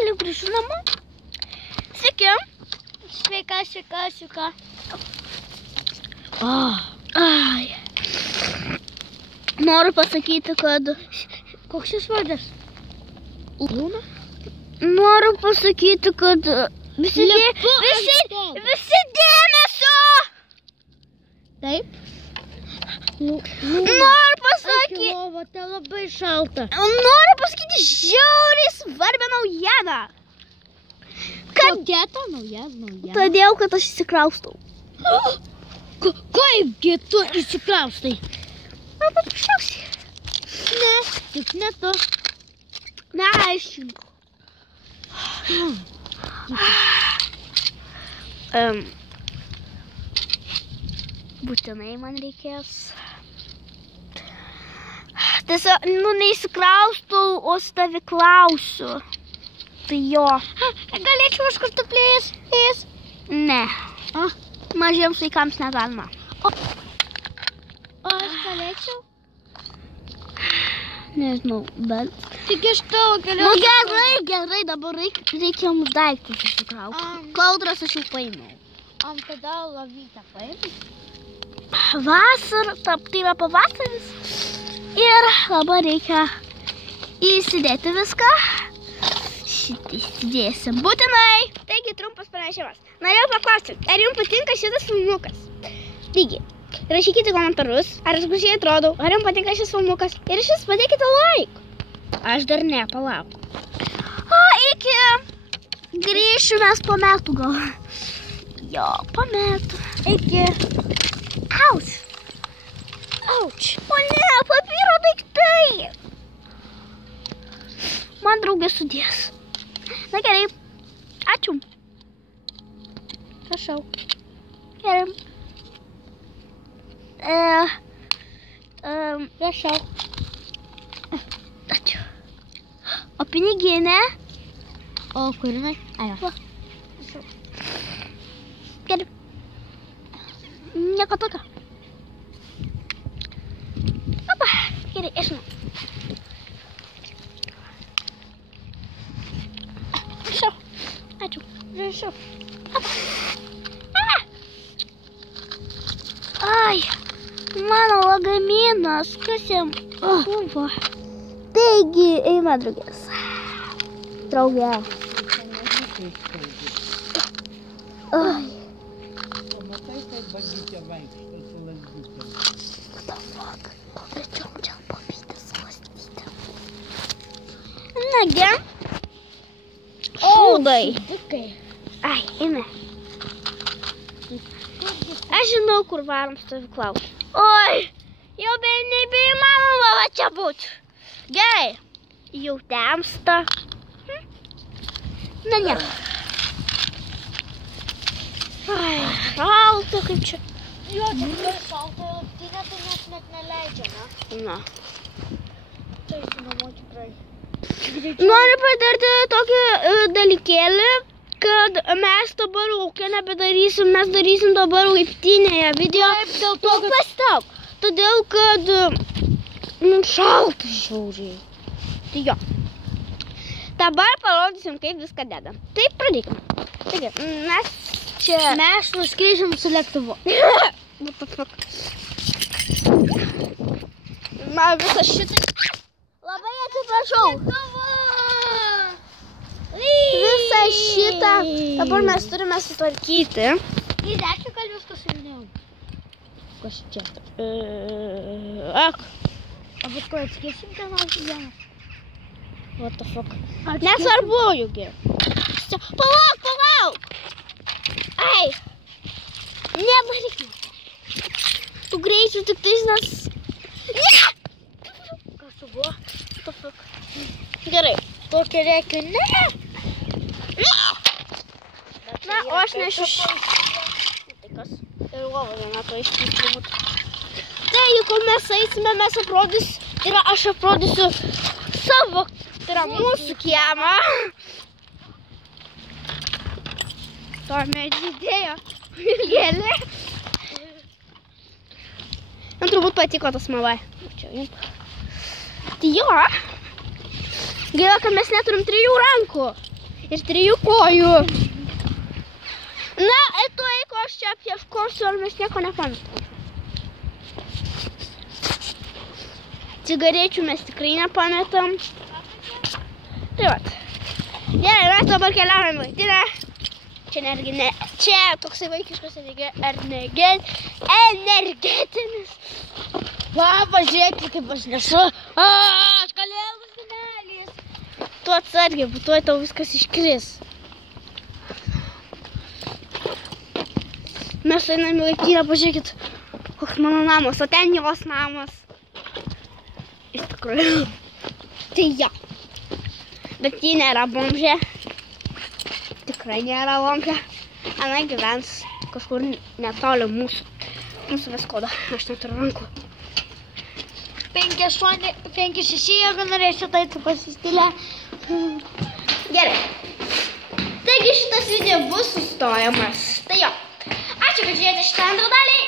vėliau grįžu namo. Sveiki. Sveika. Ai. Noriu pasakyti, kad... Koks šis vardas? Lūna? Noriu pasakyti, kad... Visi dėmesio! Taip? Noriu pasakyti... Tai labai šalta. Noriu pasakyti žiauriai svarbią naujieną. Kokia ta naujiena? Todėl, kad aš įsikraustau. Kaipgi tu įsikraustai? Paprasčiausiai. Ne, tik ne tu. Neaiškink. Būtinai man reikės. Tiesiog, neįsikraustau, o stavi klausiu. Tai jo. Galėčiau aš kartu plės? Ne. Mažiems vaikams negalima. O aš galėčiau? Nežinau, bet... Tik iš tavo kelių... Nu gerai, dabar reikia mums daiktus įsikrauti. Kaudras aš jau paėmiau. Tada lovytę paėmė? Vasara, tai yra pavasaris. Ir dabar reikia įsidėti viską. Šitą įsidėsim. Būtinai. Taigi, trumpas pranešimas. Norėjau paklausti, ar jums patinka šitas filmukas? Taigi, rašykite komentarus, ar aš gražiai atrodau, ar jums patinka šis filmukas. Ir šis padėkite like. Aš dar ne, palauk. Iki. Grįšiu mes po metų gal. Jo, po metų. Iki. Auč. O ne, papyro daiktai. Man draugė sudės. Na gerai. Ačiū. Prašau. Gerai. Prašau. Ačiū. O piniginė? O kur jinai? Ajo. Prašau. Gerai. Nieko tokio. Opa. Gerai, aš žinau. Prašau. Ačiū. Prašau. Ai, mano lagaminas, kas jam buvo? Taigi, eina draugės. Draugė. Ai. Pamatai, kaip babytė vaikšto su lazdytėm. What the fuck? Papračiom čia babytę su lazdytėm. Nagi. Šūdai. Ai, eina. Aš žinau, kur varom stovyklauti. Oi, jau nebeįmanoma va čia būti. Gerai, jau temsta. Na ne. Ai, šalta kaip čia. Jo, čia šalta, laiptinė tai net neleidžia, ne? Na. Tai įsinamo tikrai. Noriu padarti tokį dalykėlį, kad mes dabar lauke nebedarysim, mes darysim dabar laiptinėje video. Dėl to, kad... Pastauk. Todėl, kad šalta žiauriai. Tai jo. Dabar parodysim, kaip viską dedam. Taip, pradėkim. Taigi, mes čia... Mes nuskryžim su lėktuvu. What the fuck? Man visą šitą... Labai atsiprašau. Visą šitą dabar mes turime sutvarkyti. Įdėčiau, kad viską suminėjau. Kas čia? Ak. O bet ko atskirsim tą nors dieną? What the fuck? Nesvarbu, jugi. Palauk! Ai. Nedaryk. Tu greičiu tik tais, nes... Ne! Kas tu buvo? What the fuck? Gerai. Tokia reikia, ne? Na, o aš nešiu Tai kas? Ir lova viena to išpūtimut. Tai, kol mes eisime, aš aprodysiu savo, tai yra mūsų kiemą. Tuomet žydėjo gėlė. Man turbūt patiko tas malai. Tai jo. Gaila, kad mes neturim 3 rankų. ir 3 kojų. Na, tu eik, aš čia apieškosiu, ar mes nieko nepametam. Cigarečių mes tikrai nepametam. Tai vat. Gerai, mes dabar keliaujame laiptinę. Čia toksai vaikiškas energetinis. Va, pažiūrėkite, kaip aš nešu. Aš kalėdų senelis. Tu atsargiai, tuoj tau viskas iškris. Mes einame į laiptinę, pažiūrėkit, koks mano namas, o ten jos namas. Iš tikrųjų. Tai ja. Bet ji nėra bomžė. Tikrai nėra bomžė. Ana gyvens kažkur netoli mūsų. Mūsų viskoda. Aš neturiu rankų. 5-6, jeigu norėčiau, tai tu pasistilę. Gerai. Taigi šitas video bus sustojamas. Tai jo. Ačiū, kad žiūrėjote šitą antrą dalį.